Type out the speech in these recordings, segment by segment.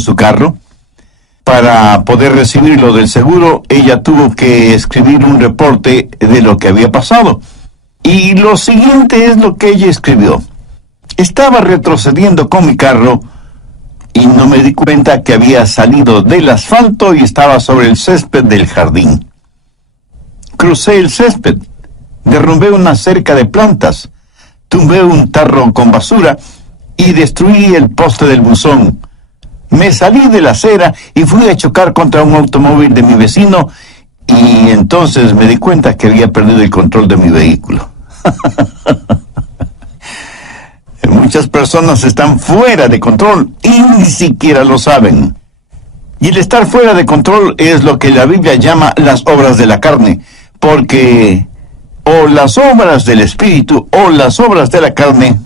en su carro. Para poder recibirlo del seguro, ella tuvo que escribir un reporte de lo que había pasado. Y lo siguiente es lo que ella escribió. Estaba retrocediendo con mi carro y no me di cuenta que había salido del asfalto y estaba sobre el césped del jardín. Crucé el césped, derrumbé una cerca de plantas, tumbé un tarro con basura y destruí el poste del buzón. Me salí de la acera y fui a chocar contra un automóvil de mi vecino y entonces me di cuenta que había perdido el control de mi vehículo. Muchas personas están fuera de control y ni siquiera lo saben. Y el estar fuera de control es lo que la Biblia llama las obras de la carne, porque o las obras del Espíritu o las obras de la carne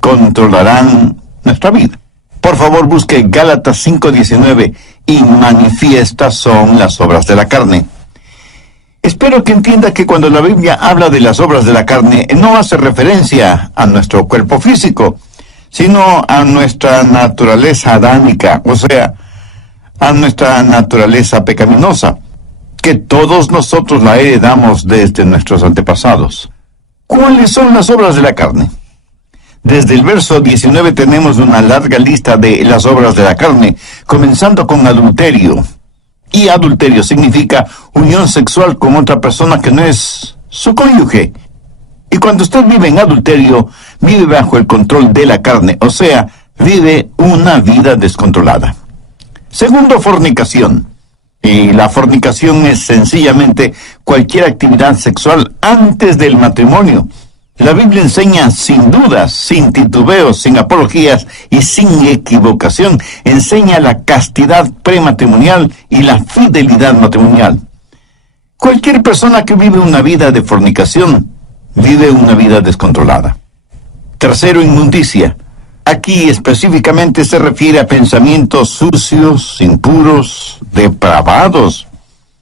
controlarán nuestra vida. Por favor, busque Gálatas 5:19 y manifiestas son las obras de la carne. Espero que entienda que cuando la Biblia habla de las obras de la carne, no hace referencia a nuestro cuerpo físico, sino a nuestra naturaleza adámica, o sea, a nuestra naturaleza pecaminosa, que todos nosotros la heredamos desde nuestros antepasados. ¿Cuáles son las obras de la carne? Desde el verso 19 tenemos una larga lista de las obras de la carne, comenzando con adulterio. Y adulterio significa unión sexual con otra persona que no es su cónyuge. Y cuando usted vive en adulterio, vive bajo el control de la carne, o sea, vive una vida descontrolada. Segundo, fornicación. Y la fornicación es sencillamente cualquier actividad sexual antes del matrimonio. La Biblia enseña sin dudas, sin titubeos, sin apologías y sin equivocación. Enseña la castidad prematrimonial y la fidelidad matrimonial. Cualquier persona que vive una vida de fornicación, vive una vida descontrolada. Tercero, inmundicia. Aquí específicamente se refiere a pensamientos sucios, impuros, depravados.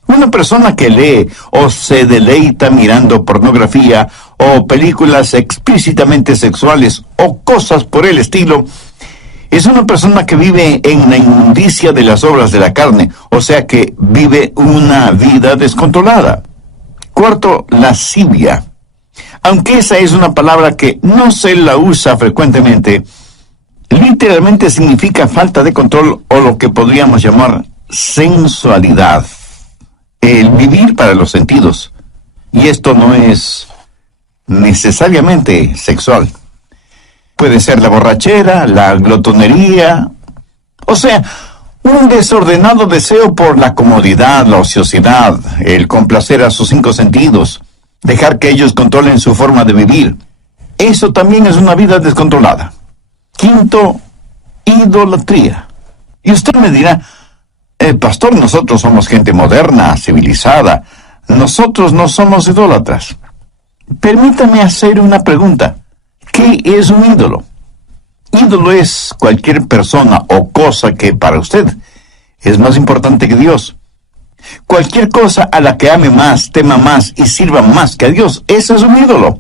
Una persona que lee o se deleita mirando pornografía o películas explícitamente sexuales o cosas por el estilo, es una persona que vive en la inmundicia de las obras de la carne, o sea que vive una vida descontrolada. Cuarto, lascivia. Aunque esa es una palabra que no se la usa frecuentemente, literalmente significa falta de control o lo que podríamos llamar sensualidad. El vivir para los sentidos. Y esto no es necesariamente sexual. Puede ser la borrachera, la glotonería, o sea, un desordenado deseo por la comodidad, la ociosidad, el complacer a sus 5 sentidos, dejar que ellos controlen su forma de vivir. Eso también es una vida descontrolada. Quinto, idolatría. Y usted me dirá, pastor, nosotros somos gente moderna, civilizada. Nosotros no somos idólatras. Permítame hacer una pregunta. ¿Qué es un ídolo? Ídolo es cualquier persona o cosa que para usted es más importante que Dios. Cualquier cosa a la que ame más, tema más y sirva más que a Dios, eso es un ídolo.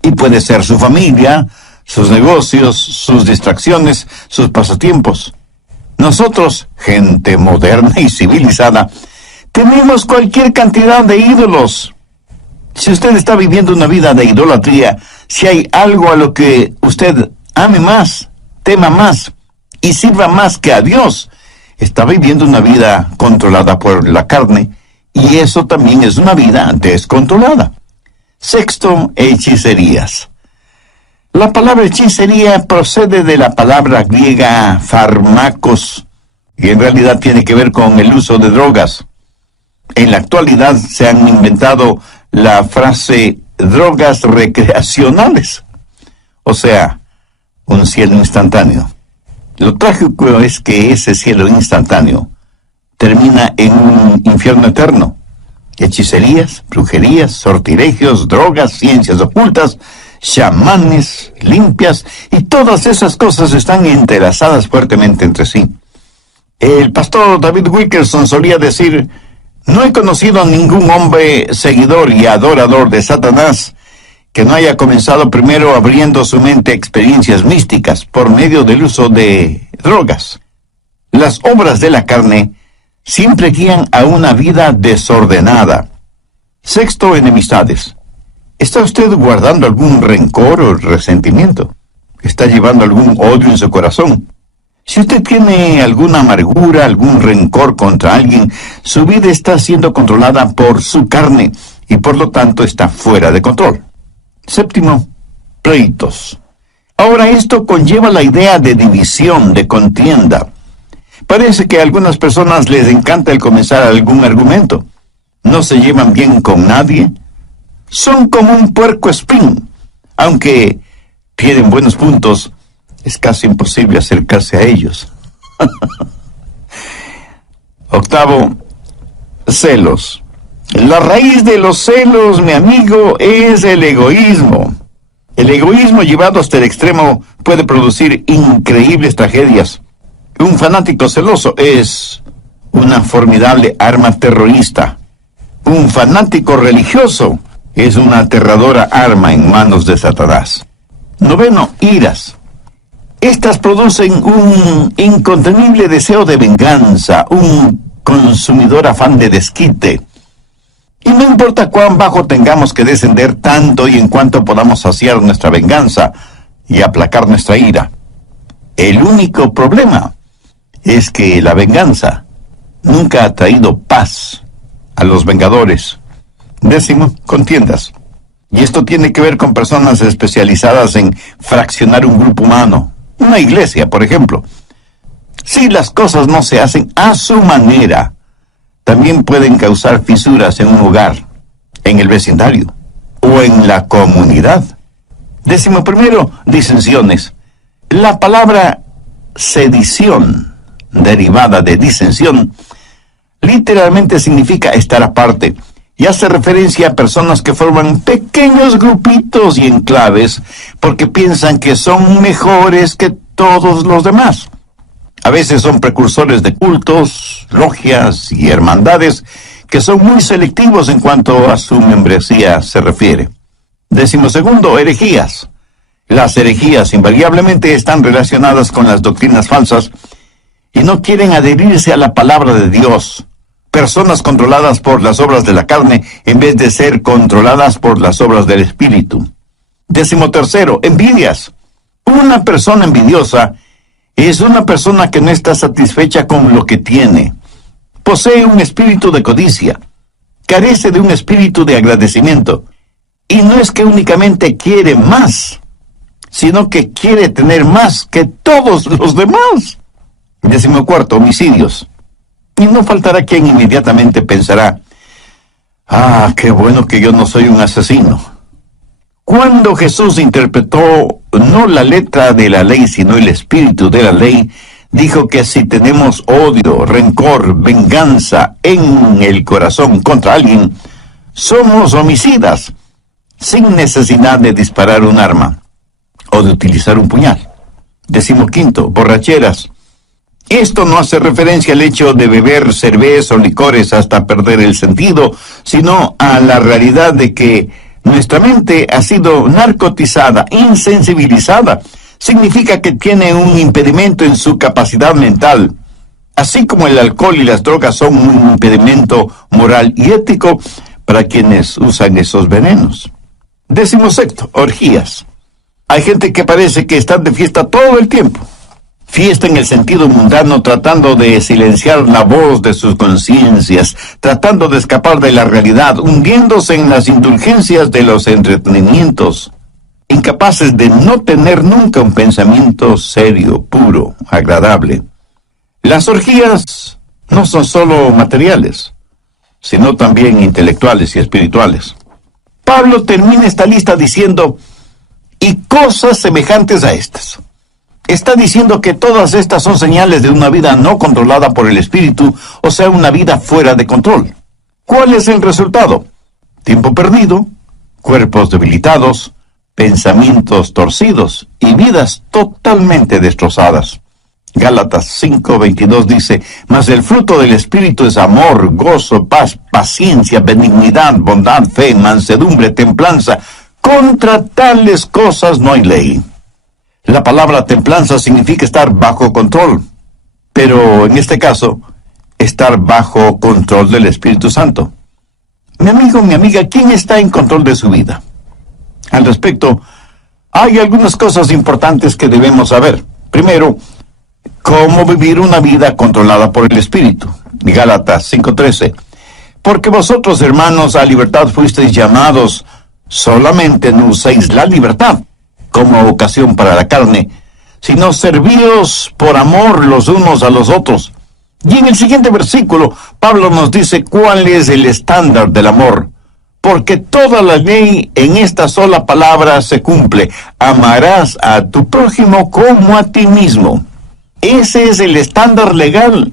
Y puede ser su familia, sus negocios, sus distracciones, sus pasatiempos. Nosotros, gente moderna y civilizada, tenemos cualquier cantidad de ídolos. Si usted está viviendo una vida de idolatría, si hay algo a lo que usted ame más, tema más y sirva más que a Dios, está viviendo una vida controlada por la carne, y eso también es una vida descontrolada. Sexto, hechicerías. La palabra hechicería procede de la palabra griega fármacos, y en realidad tiene que ver con el uso de drogas. En la actualidad se han inventado la frase drogas recreacionales, o sea, un cielo instantáneo. Lo trágico es que ese cielo instantáneo termina en un infierno eterno. Hechicerías, brujerías, sortilegios, drogas, ciencias ocultas, chamanes, limpias, y todas esas cosas están entrelazadas fuertemente entre sí. El pastor David Wilkerson solía decir: no he conocido a ningún hombre seguidor y adorador de Satanás que no haya comenzado primero abriendo su mente a experiencias místicas por medio del uso de drogas. Las obras de la carne siempre guían a una vida desordenada. Sexto, enemistades. ¿Está usted guardando algún rencor o resentimiento? ¿Está llevando algún odio en su corazón? Si usted tiene alguna amargura, algún rencor contra alguien, su vida está siendo controlada por su carne y por lo tanto está fuera de control. Séptimo, pleitos. Ahora esto conlleva la idea de división, de contienda. Parece que a algunas personas les encanta el comenzar algún argumento. No se llevan bien con nadie. Son como un puercoespín. Aunque tienen buenos puntos, es casi imposible acercarse a ellos. Octavo, celos. La raíz de los celos, mi amigo, es el egoísmo. El egoísmo llevado hasta el extremo puede producir increíbles tragedias. Un fanático celoso es una formidable arma terrorista. Un fanático religioso es una aterradora arma en manos de Satanás. Noveno, iras. Estas producen un incontenible deseo de venganza, un consumidor afán de desquite. Y no importa cuán bajo tengamos que descender tanto y en cuanto podamos saciar nuestra venganza y aplacar nuestra ira. El único problema es que la venganza nunca ha traído paz a los vengadores. Décimo, contiendas. Y esto tiene que ver con personas especializadas en fraccionar un grupo humano. Una iglesia, por ejemplo. Si las cosas no se hacen a su manera, también pueden causar fisuras en un hogar, en el vecindario o en la comunidad. Décimo primero, disensiones. La palabra sedición, derivada de disensión, literalmente significa estar aparte y hace referencia a personas que forman pequeños grupitos y enclaves porque piensan que son mejores que todos los demás. A veces son precursores de cultos, logias y hermandades que son muy selectivos en cuanto a su membresía se refiere. Décimo segundo, herejías. Las herejías invariablemente están relacionadas con las doctrinas falsas y no quieren adherirse a la palabra de Dios. Personas controladas por las obras de la carne en vez de ser controladas por las obras del Espíritu. Décimo tercero, envidias. Una persona envidiosa es una persona que no está satisfecha con lo que tiene. Posee un espíritu de codicia. Carece de un espíritu de agradecimiento. Y no es que únicamente quiere más, sino que quiere tener más que todos los demás. Décimo cuarto, homicidios. Y no faltará quien inmediatamente pensará, qué bueno que yo no soy un asesino. Cuando Jesús interpretó no la letra de la ley, sino el espíritu de la ley, dijo que si tenemos odio, rencor, venganza en el corazón contra alguien, somos homicidas, sin necesidad de disparar un arma o de utilizar un puñal. Décimo quinto, borracheras. Esto no hace referencia al hecho de beber cerveza o licores hasta perder el sentido, sino a la realidad de que nuestra mente ha sido narcotizada, insensibilizada. Significa que tiene un impedimento en su capacidad mental. Así como el alcohol y las drogas son un impedimento moral y ético para quienes usan esos venenos. Décimo sexto, orgías. Hay gente que parece que están de fiesta todo el tiempo. Fiesta en el sentido mundano, tratando de silenciar la voz de sus conciencias, tratando de escapar de la realidad, hundiéndose en las indulgencias de los entretenimientos, incapaces de no tener nunca un pensamiento serio, puro, agradable. Las orgías no son solo materiales, sino también intelectuales y espirituales. Pablo termina esta lista diciendo, y cosas semejantes a estas. Está diciendo que todas estas son señales de una vida no controlada por el Espíritu, o sea, una vida fuera de control. ¿Cuál es el resultado? Tiempo perdido, cuerpos debilitados, pensamientos torcidos y vidas totalmente destrozadas. Gálatas 5:22 dice, mas el fruto del Espíritu es amor, gozo, paz, paciencia, benignidad, bondad, fe, mansedumbre, templanza. Contra tales cosas no hay ley. La palabra templanza significa estar bajo control. pero en este caso, estar bajo control del Espíritu Santo. Mi amigo, mi amiga, ¿quién está en control de su vida? Al respecto, hay algunas cosas importantes que debemos saber. Primero, cómo vivir una vida controlada por el Espíritu. Gálatas 5:13. Porque vosotros, hermanos, a libertad fuisteis llamados, solamente no uséis la libertad como ocasión para la carne, sino servíos por amor los unos a los otros. Y en el siguiente versículo, Pablo nos dice cuál es el estándar del amor. Porque toda la ley en esta sola palabra se cumple. Amarás a tu prójimo como a ti mismo. Ese es el estándar legal.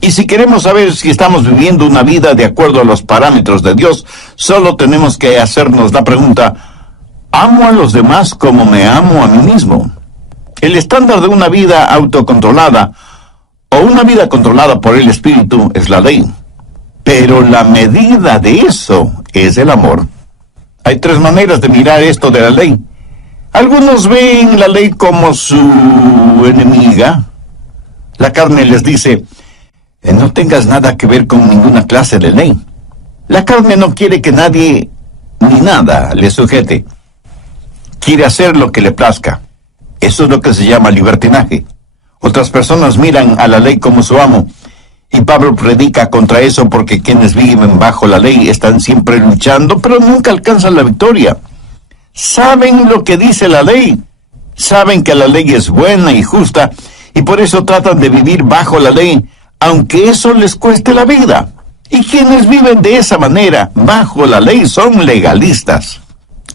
Y si queremos saber si estamos viviendo una vida de acuerdo a los parámetros de Dios, solo tenemos que hacernos la pregunta, ¿amo a los demás como me amo a mí mismo? El estándar de una vida autocontrolada o una vida controlada por el Espíritu es la ley. Pero la medida de eso es el amor. Hay tres maneras de mirar esto de la ley. Algunos ven la ley como su enemiga. La carne les dice, no tengas nada que ver con ninguna clase de ley. La carne no quiere que nadie ni nada le sujete. Quiere hacer lo que le plazca. Eso es lo que se llama libertinaje. Otras personas miran a la ley como su amo. Y Pablo predica contra eso porque quienes viven bajo la ley están siempre luchando, pero nunca alcanzan la victoria. Saben lo que dice la ley. Saben que la ley es buena y justa, y por eso tratan de vivir bajo la ley, aunque eso les cueste la vida. Y quienes viven de esa manera, bajo la ley, son legalistas.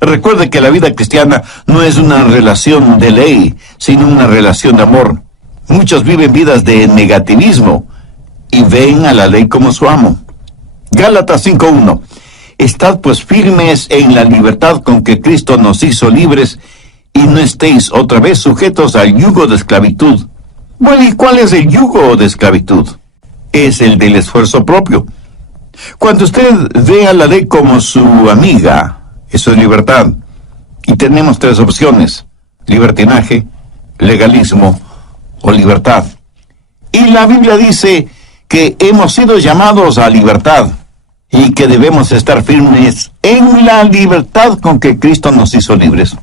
Recuerde que la vida cristiana no es una relación de ley, sino una relación de amor. Muchos viven vidas de negativismo y ven a la ley como su amo. Gálatas 5:1. Estad pues firmes en la libertad con que Cristo nos hizo libres, y no estéis otra vez sujetos al yugo de esclavitud. Bueno, ¿y cuál es el yugo de esclavitud? Es el del esfuerzo propio. Cuando usted ve a la ley como su amiga, eso es libertad. Y tenemos tres opciones: libertinaje, legalismo o libertad. Y la Biblia dice que hemos sido llamados a libertad y que debemos estar firmes en la libertad con que Cristo nos hizo libres.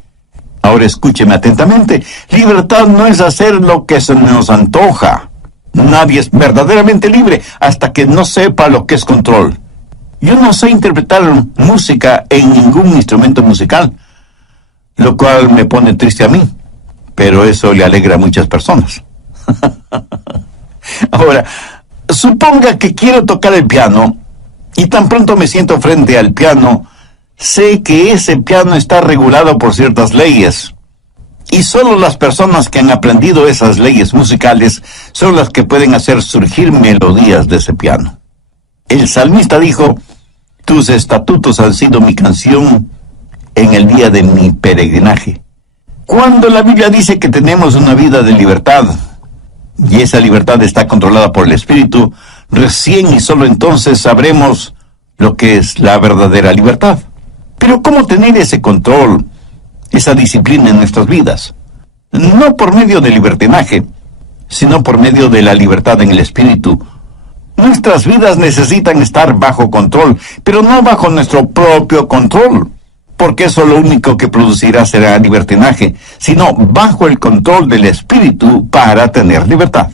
Ahora escúcheme atentamente. Libertad no es hacer lo que se nos antoja. Nadie es verdaderamente libre hasta que no sepa lo que es control. Yo no sé interpretar música en ningún instrumento musical, lo cual me pone triste a mí, pero eso le alegra a muchas personas. Ahora, suponga que quiero tocar el piano y tan pronto me siento frente al piano, sé que ese piano está regulado por ciertas leyes. Y solo las personas que han aprendido esas leyes musicales son las que pueden hacer surgir melodías de ese piano. El salmista dijo, tus estatutos han sido mi canción en el día de mi peregrinaje. Cuando la Biblia dice que tenemos una vida de libertad, y esa libertad está controlada por el Espíritu, recién y solo entonces sabremos lo que es la verdadera libertad. Pero ¿cómo tener ese control, esa disciplina en nuestras vidas? No por medio del libertinaje, sino por medio de la libertad en el Espíritu. Nuestras vidas necesitan estar bajo control, pero no bajo nuestro propio control, porque eso lo único que producirá será libertinaje, sino bajo el control del Espíritu para tener libertad.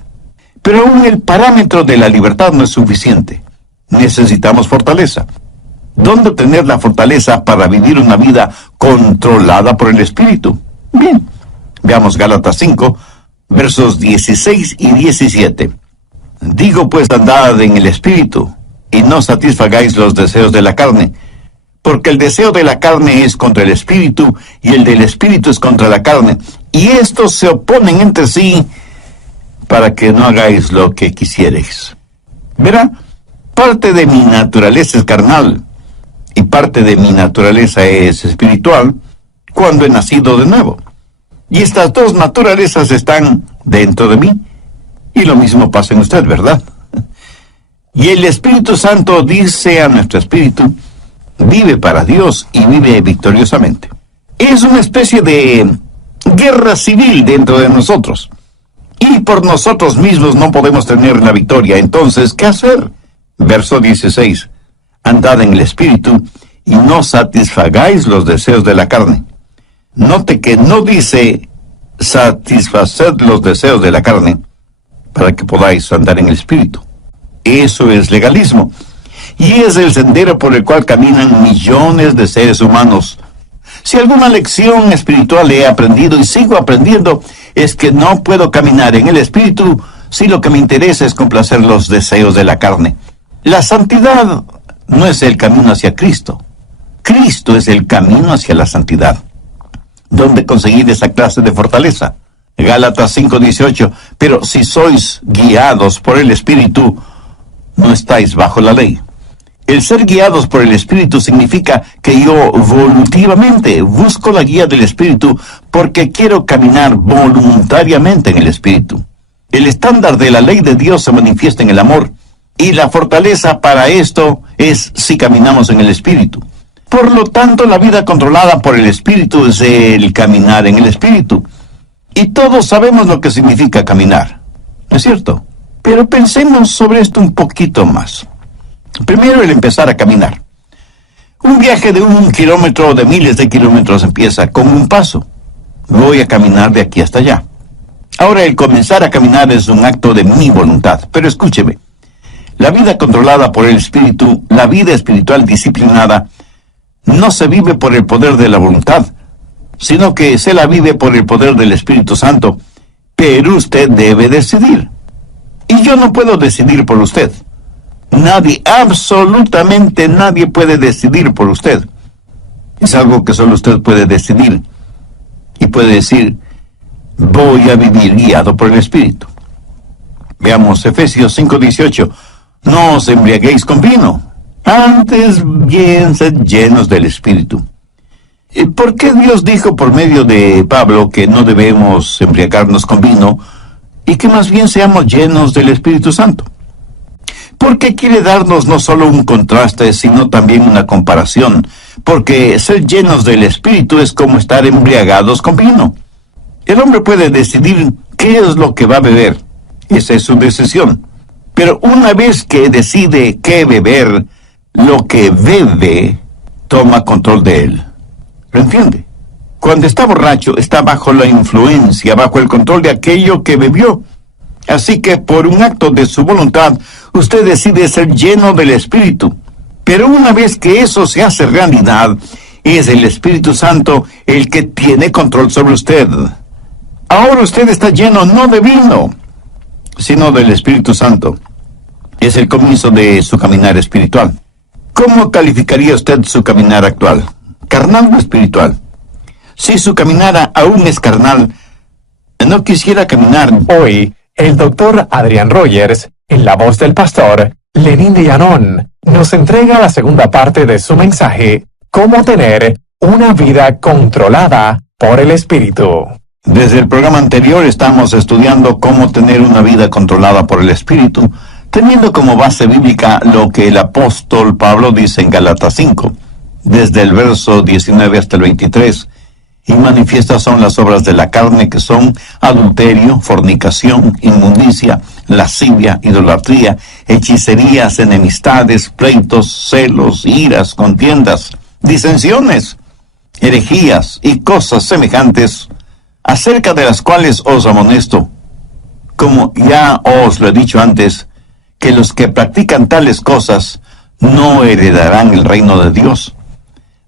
Pero aún el parámetro de la libertad no es suficiente. Necesitamos fortaleza. ¿Dónde tener la fortaleza para vivir una vida controlada por el Espíritu? Bien, veamos Gálatas 5, versos 16 y 17. Digo pues, andad en el Espíritu, y no satisfagáis los deseos de la carne, porque el deseo de la carne es contra el Espíritu, y el del Espíritu es contra la carne, y estos se oponen entre sí, para que no hagáis lo que quisierais. Verá, parte de mi naturaleza es carnal, y parte de mi naturaleza es espiritual, cuando he nacido de nuevo. Y estas dos naturalezas están dentro de mí, y lo mismo pasa en usted, ¿verdad? Y el Espíritu Santo dice a nuestro espíritu, vive para Dios y vive victoriosamente. Es una especie de guerra civil dentro de nosotros. y por nosotros mismos no podemos tener la victoria. Entonces, ¿qué hacer? Verso 16. Andad en el Espíritu y no satisfagáis los deseos de la carne. Note que no dice satisfaced los deseos de la carne para que podáis andar en el Espíritu. Eso es legalismo. Y es el sendero por el cual caminan millones de seres humanos. Si alguna lección espiritual he aprendido y sigo aprendiendo, es que no puedo caminar en el Espíritu si lo que me interesa es complacer los deseos de la carne. La santidad no es el camino hacia Cristo. Cristo es el camino hacia la santidad. ¿Dónde conseguir esa clase de fortaleza? Gálatas 5:18. Pero si sois guiados por el Espíritu, no estáis bajo la ley. El ser guiados por el Espíritu significa que yo voluntariamente busco la guía del Espíritu porque quiero caminar voluntariamente en el Espíritu. El estándar de la ley de Dios se manifiesta en el amor, y la fortaleza para esto es si caminamos en el Espíritu. Por lo tanto, la vida controlada por el Espíritu es el caminar en el Espíritu. Y todos sabemos lo que significa caminar, ¿no es cierto? Pero pensemos sobre esto un poquito más. Primero, el empezar a caminar. Un viaje de 1 kilómetro o de miles de kilómetros empieza con un paso. Voy a caminar de aquí hasta allá. Ahora, el comenzar a caminar es un acto de mi voluntad. Pero escúcheme, la vida controlada por el Espíritu, la vida espiritual disciplinada, no se vive por el poder de la voluntad, sino que se la vive por el poder del Espíritu Santo. Pero usted debe decidir. Y yo no puedo decidir por usted. Nadie, absolutamente nadie puede decidir por usted. Es algo que solo usted puede decidir. Y puede decir, voy a vivir guiado por el Espíritu. Veamos Efesios 5:18. No os embriaguéis con vino, antes bien sed llenos del Espíritu. ¿Por qué Dios dijo por medio de Pablo que no debemos embriagarnos con vino y que más bien seamos llenos del Espíritu Santo? Porque quiere darnos no solo un contraste, sino también una comparación. Porque ser llenos del Espíritu es como estar embriagados con vino. El hombre puede decidir qué es lo que va a beber. Esa es su decisión. Pero una vez que decide qué beber, lo que bebe toma control de él. ¿Lo entiende? Cuando está borracho, está bajo la influencia, bajo el control de aquello que bebió. Así que por un acto de su voluntad, usted decide ser lleno del Espíritu. Pero una vez que eso se hace realidad, es el Espíritu Santo el que tiene control sobre usted. Ahora usted está lleno no de vino, sino del Espíritu Santo. Es el comienzo de su caminar espiritual. ¿Cómo calificaría usted su caminar actual? ¿Carnal o espiritual? Si su caminar aún es carnal, no quisiera caminar. Hoy, el doctor Adrian Rogers, en la voz del pastor Lenín de Llanón, nos entrega la segunda parte de su mensaje, Cómo tener una vida controlada por el Espíritu. Desde el programa anterior estamos estudiando cómo tener una vida controlada por el Espíritu, teniendo como base bíblica lo que el apóstol Pablo dice en Gálatas 5, desde el verso 19 hasta el 23. Y manifiestas son las obras de la carne, que son adulterio, fornicación, inmundicia, lascivia, idolatría, hechicerías, enemistades, pleitos, celos, iras, contiendas, disensiones, herejías y cosas semejantes, acerca de las cuales os amonesto, como ya os lo he dicho antes, que los que practican tales cosas no heredarán el reino de Dios.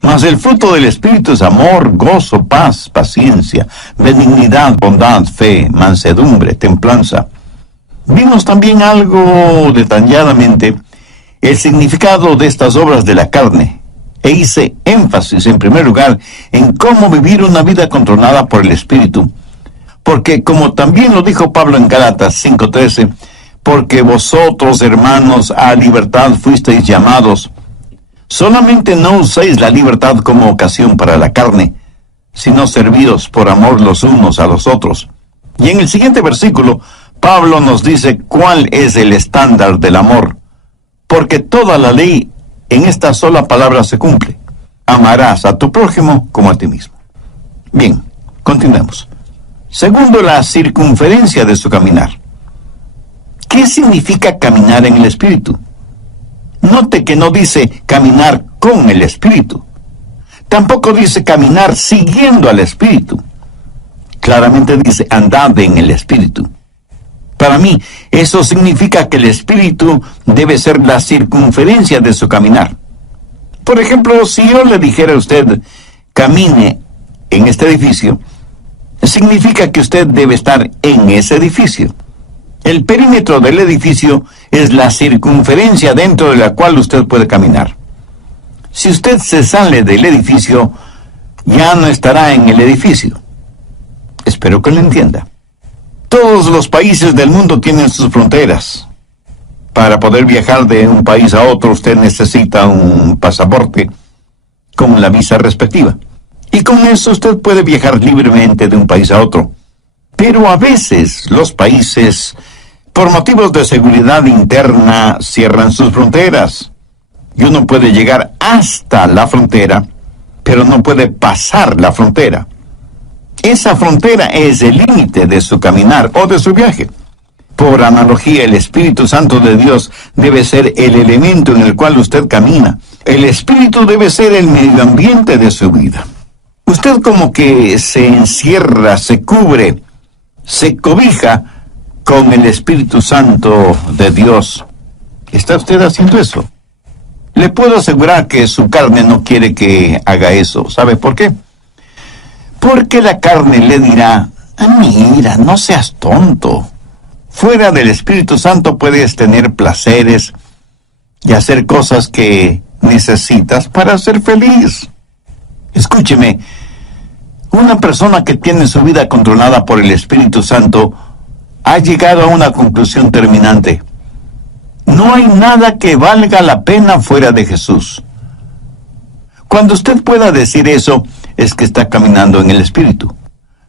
Mas el fruto del Espíritu es amor, gozo, paz, paciencia, benignidad, bondad, fe, mansedumbre, templanza. Vimos también algo detalladamente el significado de estas obras de la carne, e hice énfasis en primer lugar en cómo vivir una vida controlada por el Espíritu, porque como también lo dijo Pablo en Gálatas 5:13, porque vosotros, hermanos, a libertad fuisteis llamados. Solamente no uséis la libertad como ocasión para la carne, sino servíos por amor los unos a los otros. Y en el siguiente versículo, Pablo nos dice cuál es el estándar del amor, porque toda la ley en esta sola palabra se cumple: amarás a tu prójimo como a ti mismo. Bien, continuemos. Segundo, la circunferencia de su caminar. ¿Qué significa caminar en el Espíritu? Note que no dice caminar con el Espíritu. Tampoco dice caminar siguiendo al Espíritu. Claramente dice andad en el Espíritu. Para mí, eso significa que el Espíritu debe ser la circunferencia de su caminar. Por ejemplo, si yo le dijera a usted, camine en este edificio, significa que usted debe estar en ese edificio. El perímetro del edificio es la circunferencia dentro de la cual usted puede caminar. Si usted se sale del edificio, ya no estará en el edificio. Espero que lo entienda. Todos los países del mundo tienen sus fronteras. Para poder viajar de un país a otro, usted necesita un pasaporte con la visa respectiva. Y con eso usted puede viajar libremente de un país a otro. Pero a veces los países, por motivos de seguridad interna, cierran sus fronteras. Y uno puede llegar hasta la frontera, pero no puede pasar la frontera. Esa frontera es el límite de su caminar o de su viaje. Por analogía, el Espíritu Santo de Dios debe ser el elemento en el cual usted camina. El Espíritu debe ser el medio ambiente de su vida. Usted como que se encierra, se cubre, se cobija con el Espíritu Santo de Dios. ¿Está usted haciendo eso? Le puedo asegurar que su carne no quiere que haga eso. ¿Sabe por qué? Porque la carne le dirá, mira, no seas tonto. Fuera del Espíritu Santo puedes tener placeres y hacer cosas que necesitas para ser feliz. Escúcheme, una persona que tiene su vida controlada por el Espíritu Santo ha llegado a una conclusión terminante. No hay nada que valga la pena fuera de Jesús. Cuando usted pueda decir eso, es que está caminando en el Espíritu.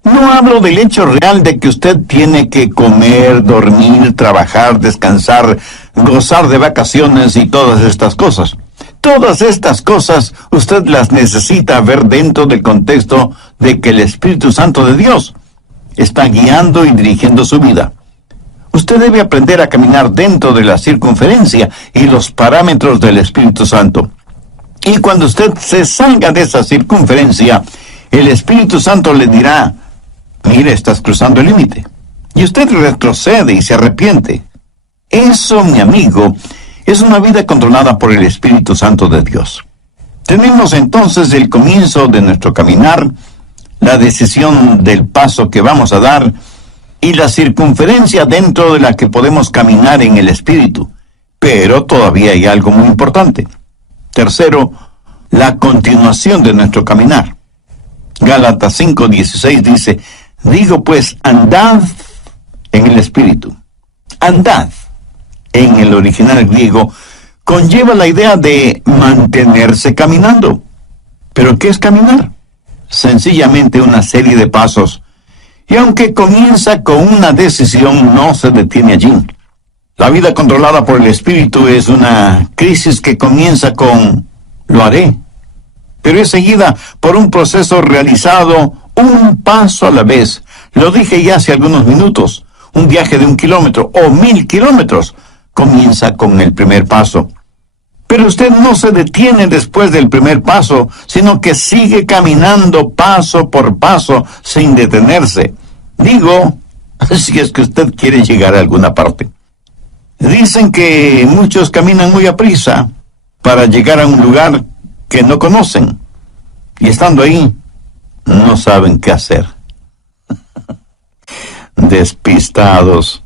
No hablo del hecho real de que usted tiene que comer, dormir, trabajar, descansar, gozar de vacaciones y todas estas cosas. Todas estas cosas usted las necesita ver dentro del contexto de que el Espíritu Santo de Dios está guiando y dirigiendo su vida. Usted debe aprender a caminar dentro de la circunferencia y los parámetros del Espíritu Santo. Y cuando usted se salga de esa circunferencia, el Espíritu Santo le dirá, mire, estás cruzando el límite. Y usted retrocede y se arrepiente. Eso, mi amigo, es una vida controlada por el Espíritu Santo de Dios. Tenemos entonces el comienzo de nuestro caminar, la decisión del paso que vamos a dar y la circunferencia dentro de la que podemos caminar en el Espíritu. Pero todavía hay algo muy importante. Tercero, la continuación de nuestro caminar. Gálatas 5:16 dice, digo pues, andad en el Espíritu. Andad, en el original griego, conlleva la idea de mantenerse caminando. ¿Pero qué es caminar? Sencillamente una serie de pasos. Y aunque comienza con una decisión, no se detiene allí. La vida controlada por el Espíritu es una crisis que comienza con lo haré, pero es seguida por un proceso realizado un paso a la vez. Lo dije ya hace algunos minutos. Un viaje de 1 kilómetro o 1000 kilómetros comienza con el primer paso. Pero usted no se detiene después del primer paso, sino que sigue caminando paso por paso sin detenerse. Digo, si es que usted quiere llegar a alguna parte. Dicen que muchos caminan muy aprisa para llegar a un lugar que no conocen. Y estando ahí, no saben qué hacer. Despistados.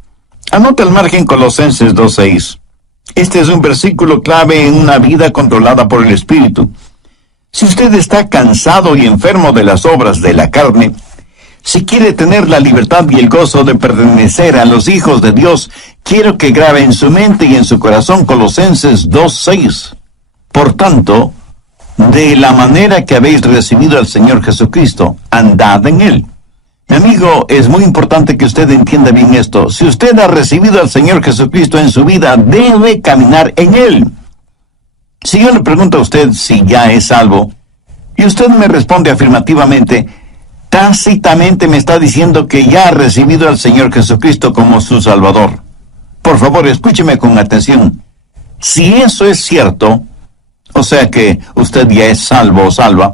Anota al margen Colosenses 2:6. Este es un versículo clave en una vida controlada por el Espíritu. Si usted está cansado y enfermo de las obras de la carne, si quiere tener la libertad y el gozo de pertenecer a los hijos de Dios, quiero que grabe en su mente y en su corazón Colosenses 2:6. Por tanto, de la manera que habéis recibido al Señor Jesucristo, andad en Él. Mi amigo, es muy importante que usted entienda bien esto. Si usted ha recibido al Señor Jesucristo en su vida, debe caminar en Él. Si yo le pregunto a usted si ya es salvo, y usted me responde afirmativamente, tácitamente me está diciendo que ya ha recibido al Señor Jesucristo como su Salvador. Por favor, escúcheme con atención. Si eso es cierto, o sea que usted ya es salvo o salva,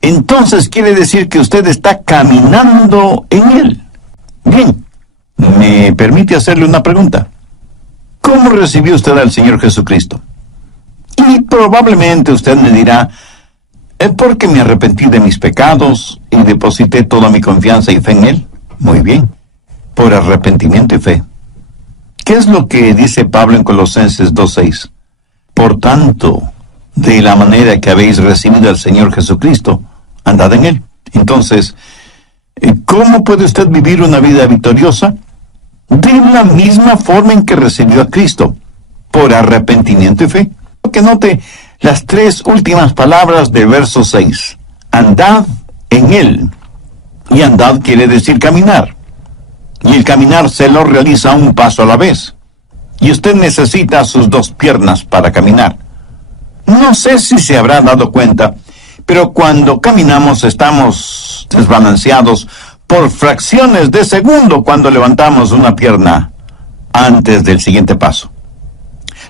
entonces quiere decir que usted está caminando en Él. Bien, ¿me permite hacerle una pregunta? ¿Cómo recibió usted al Señor Jesucristo? Y probablemente usted me dirá, porque me arrepentí de mis pecados y deposité toda mi confianza y fe en Él. Muy bien, por arrepentimiento y fe. ¿Qué es lo que dice Pablo en Colosenses 2:6? Por tanto, de la manera que habéis recibido al Señor Jesucristo, andad en Él. Entonces, ¿cómo puede usted vivir una vida victoriosa? De la misma forma en que recibió a Cristo, por arrepentimiento y fe. Que note las tres últimas palabras del verso 6. Andad en Él. Y andad quiere decir caminar. Y el caminar se lo realiza un paso a la vez. Y usted necesita sus dos piernas para caminar. No sé si se habrá dado cuenta, pero cuando caminamos estamos desbalanceados por fracciones de segundo cuando levantamos una pierna antes del siguiente paso.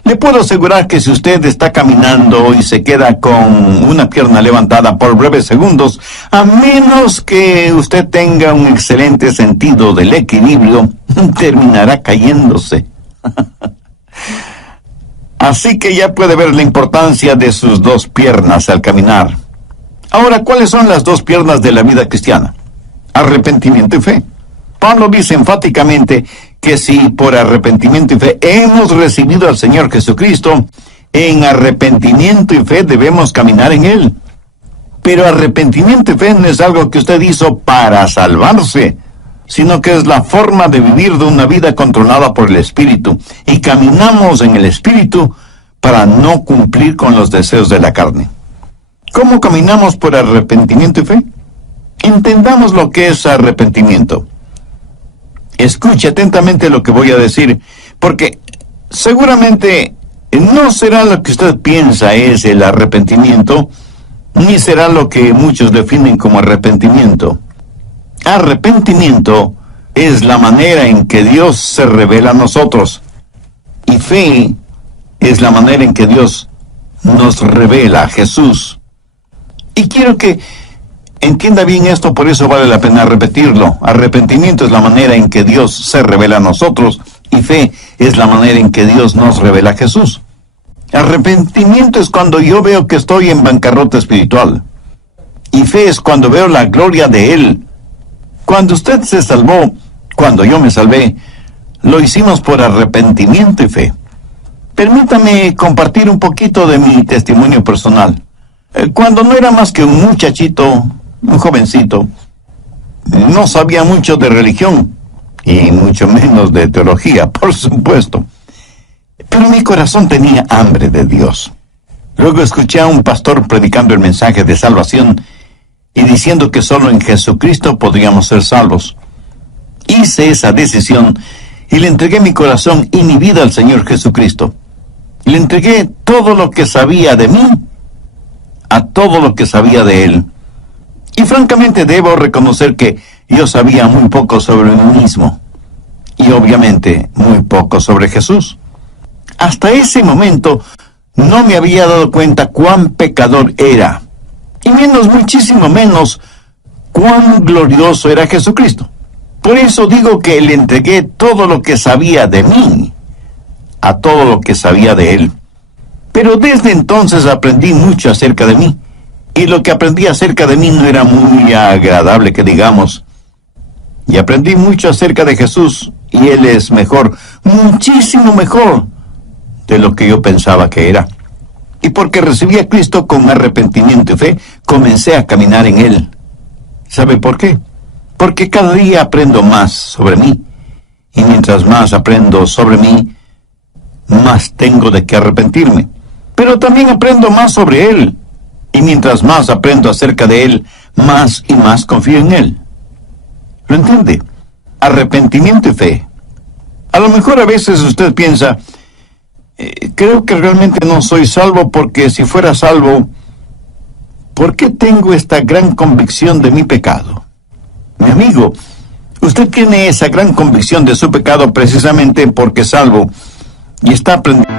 Le puedo asegurar que si usted está caminando y se queda con una pierna levantada por breves segundos, a menos que usted tenga un excelente sentido del equilibrio, terminará cayéndose. Así que ya puede ver la importancia de sus dos piernas al caminar. Ahora, ¿cuáles son las dos piernas de la vida cristiana? Arrepentimiento y fe. Pablo dice enfáticamente que si por arrepentimiento y fe hemos recibido al Señor Jesucristo, en arrepentimiento y fe debemos caminar en Él. Pero arrepentimiento y fe no es algo que usted hizo para salvarse, sino que es la forma de vivir de una vida controlada por el Espíritu. Y caminamos en el Espíritu para no cumplir con los deseos de la carne. ¿Cómo caminamos por arrepentimiento y fe? Entendamos lo que es arrepentimiento. Escuche atentamente lo que voy a decir, porque seguramente no será lo que usted piensa es el arrepentimiento, ni será lo que muchos definen como arrepentimiento. Arrepentimiento es la manera en que Dios se revela a nosotros, y fe es la manera en que Dios nos revela a Jesús. Y quiero que entienda bien esto, por eso vale la pena repetirlo. Arrepentimiento es la manera en que Dios se revela a nosotros, y fe es la manera en que Dios nos revela a Jesús. Arrepentimiento es cuando yo veo que estoy en bancarrota espiritual, y fe es cuando veo la gloria de Él. Cuando usted se salvó, cuando yo me salvé, lo hicimos por arrepentimiento y fe. Permítame compartir un poquito de mi testimonio personal. Cuando no era más que un muchachito, un jovencito, no sabía mucho de religión, y mucho menos de teología, por supuesto. Pero mi corazón tenía hambre de Dios. Luego escuché a un pastor predicando el mensaje de salvación y diciendo que solo en Jesucristo podríamos ser salvos. Hice esa decisión y le entregué mi corazón y mi vida al Señor Jesucristo. Le entregué todo lo que sabía de mí a todo lo que sabía de Él. Y francamente debo reconocer que yo sabía muy poco sobre mí mismo. Y obviamente muy poco sobre Jesús. Hasta ese momento no me había dado cuenta cuán pecador era. Y muchísimo menos, cuán glorioso era Jesucristo. Por eso digo que le entregué todo lo que sabía de mí a todo lo que sabía de Él. Pero desde entonces aprendí mucho acerca de mí. Y lo que aprendí acerca de mí no era muy agradable, que digamos. Y aprendí mucho acerca de Jesús, y Él es mejor, muchísimo mejor de lo que yo pensaba que era. Y porque recibí a Cristo con arrepentimiento y fe, comencé a caminar en Él. ¿Sabe por qué? Porque cada día aprendo más sobre mí. Y mientras más aprendo sobre mí, más tengo de qué arrepentirme. Pero también aprendo más sobre Él. Y mientras más aprendo acerca de Él, más y más confío en Él. ¿Lo entiende? Arrepentimiento y fe. A lo mejor a veces usted piensa, creo que realmente no soy salvo, porque si fuera salvo, ¿por qué tengo esta gran convicción de mi pecado? Mi amigo, usted tiene esa gran convicción de su pecado precisamente porque es salvo y está aprendiendo.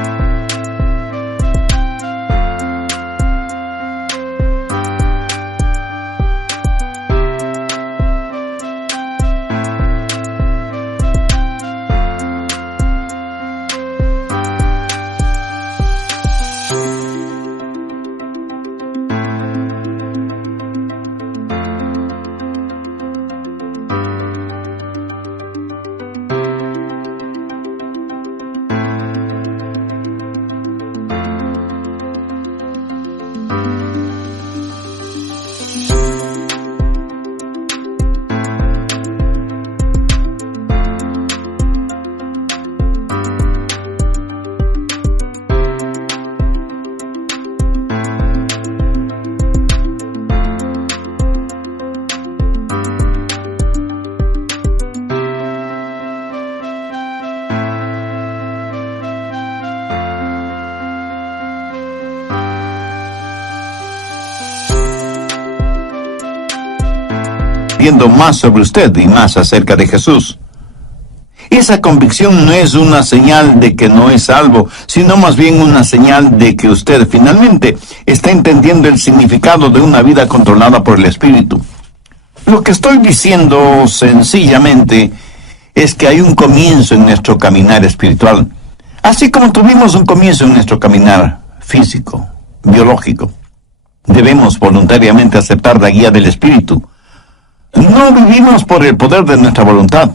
Más sobre usted y más acerca de Jesús. Esa convicción no es una señal de que no es salvo, sino más bien una señal de que usted finalmente está entendiendo el significado de una vida controlada por el Espíritu. Lo que estoy diciendo sencillamente es que hay un comienzo en nuestro caminar espiritual, así como tuvimos un comienzo en nuestro caminar físico, biológico. Debemos voluntariamente aceptar la guía del Espíritu. No vivimos por el poder de nuestra voluntad,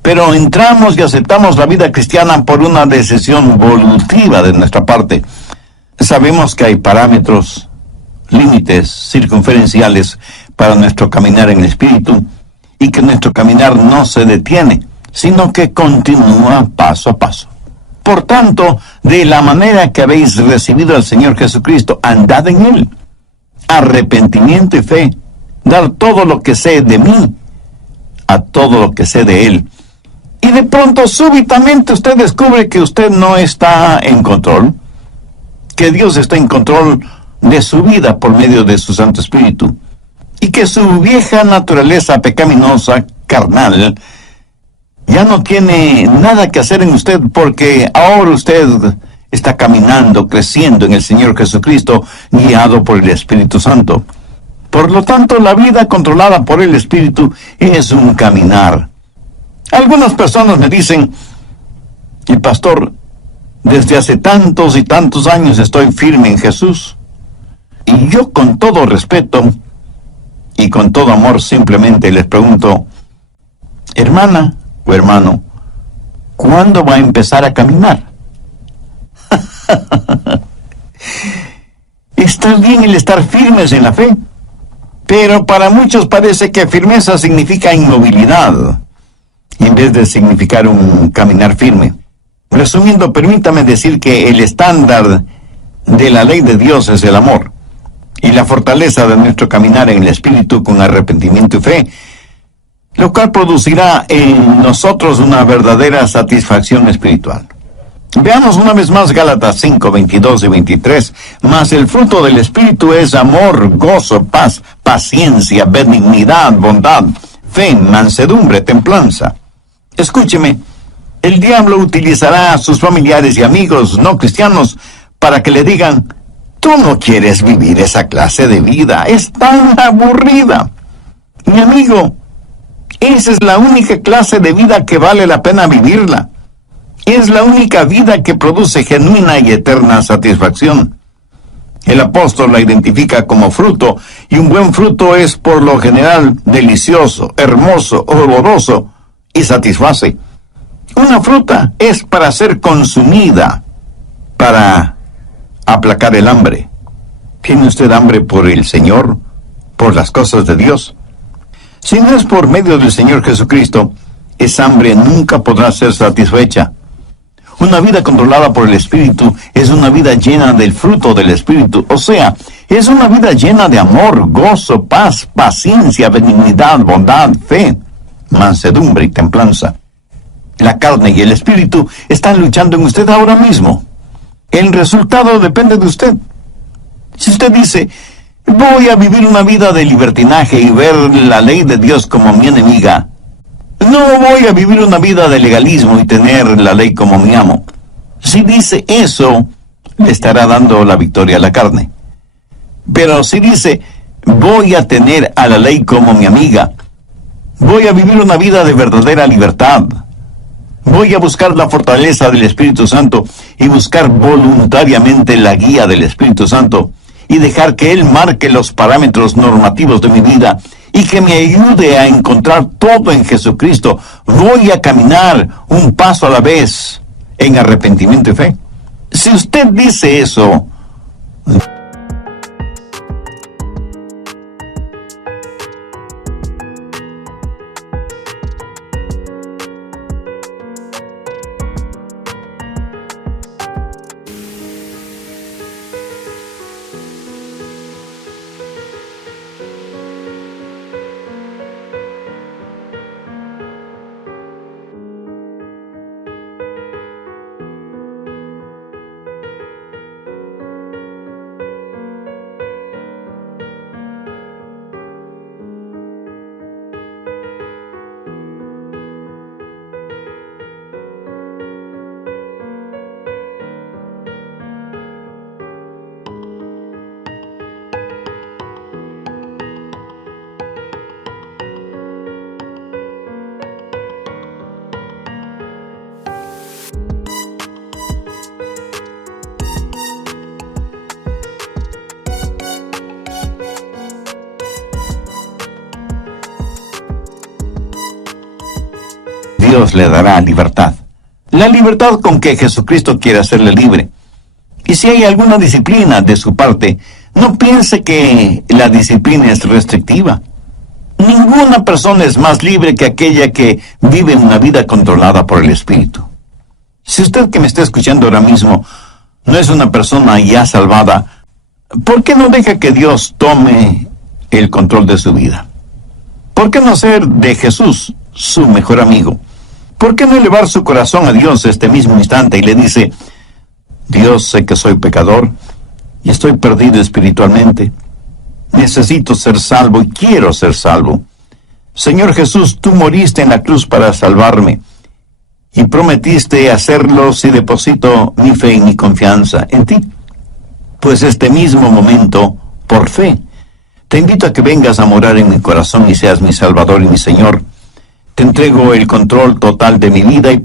pero entramos y aceptamos la vida cristiana por una decisión volutiva de nuestra parte. Sabemos que hay parámetros, límites circunferenciales para nuestro caminar en el Espíritu y que nuestro caminar no se detiene, sino que continúa paso a paso. Por tanto, de la manera que habéis recibido al Señor Jesucristo, andad en Él. Arrepentimiento y fe. Dar todo lo que sé de mí a todo lo que sé de Él. Y de pronto, súbitamente, usted descubre que usted no está en control, que Dios está en control de su vida por medio de su Santo Espíritu, y que su vieja naturaleza pecaminosa, carnal, ya no tiene nada que hacer en usted, porque ahora usted está caminando, creciendo en el Señor Jesucristo, guiado por el Espíritu Santo. Por lo tanto, la vida controlada por el Espíritu es un caminar. Algunas personas me dicen, el pastor, desde hace tantos y tantos años estoy firme en Jesús. Y yo con todo respeto y con todo amor simplemente les pregunto, hermana o hermano, ¿cuándo va a empezar a caminar? Está bien el estar firmes en la fe. Pero para muchos parece que firmeza significa inmovilidad, en vez de significar un caminar firme. Resumiendo, permítame decir que el estándar de la ley de Dios es el amor, y la fortaleza de nuestro caminar en el Espíritu con arrepentimiento y fe, lo cual producirá en nosotros una verdadera satisfacción espiritual. Veamos una vez más Gálatas 5, 22 y 23. Mas el fruto del Espíritu es amor, gozo, paz, paciencia, benignidad, bondad, fe, mansedumbre, templanza. Escúcheme, el diablo utilizará a sus familiares y amigos no cristianos para que le digan, tú no quieres vivir esa clase de vida, es tan aburrida. Mi amigo, esa es la única clase de vida que vale la pena vivirla. Es la única vida que produce genuina y eterna satisfacción. El apóstol la identifica como fruto, y un buen fruto es por lo general delicioso, hermoso, oloroso y satisface. Una fruta es para ser consumida, para aplacar el hambre. ¿Tiene usted hambre por el Señor, por las cosas de Dios? Si no es por medio del Señor Jesucristo, esa hambre nunca podrá ser satisfecha. Una vida controlada por el Espíritu es una vida llena del fruto del Espíritu, o sea, es una vida llena de amor, gozo, paz, paciencia, benignidad, bondad, fe, mansedumbre y templanza. La carne y el Espíritu están luchando en usted ahora mismo. El resultado depende de usted. Si usted dice, Voy a vivir una vida de libertinaje y ver la ley de Dios como mi enemiga. No voy a vivir una vida de legalismo y tener la ley como mi amo. Si dice eso, le estará dando la victoria a la carne. Pero si dice, voy a tener a la ley como mi amiga, voy a vivir una vida de verdadera libertad, voy a buscar la fortaleza del Espíritu Santo y buscar voluntariamente la guía del Espíritu Santo y dejar que Él marque los parámetros normativos de mi vida y que me ayude a encontrar todo en Jesucristo, voy a caminar un paso a la vez en arrepentimiento y fe. Si usted dice eso, Dios le dará libertad. La libertad con que Jesucristo quiere hacerle libre. Y si hay alguna disciplina de su parte, no piense que la disciplina es restrictiva. Ninguna persona es más libre que aquella que vive una vida controlada por el Espíritu. Si usted que me está escuchando ahora mismo no es una persona ya salvada, ¿por qué no deja que Dios tome el control de su vida? ¿Por qué no ser de Jesús su mejor amigo? ¿Por qué no elevar su corazón a Dios este mismo instante y le dice, Dios, sé que soy pecador y estoy perdido espiritualmente. Necesito ser salvo y quiero ser salvo. Señor Jesús, tú moriste en la cruz para salvarme y prometiste hacerlo si deposito mi fe y mi confianza en ti. Pues este mismo momento, por fe, te invito a que vengas a morar en mi corazón y seas mi Salvador y mi Señor. Te entrego el control total de mi vida y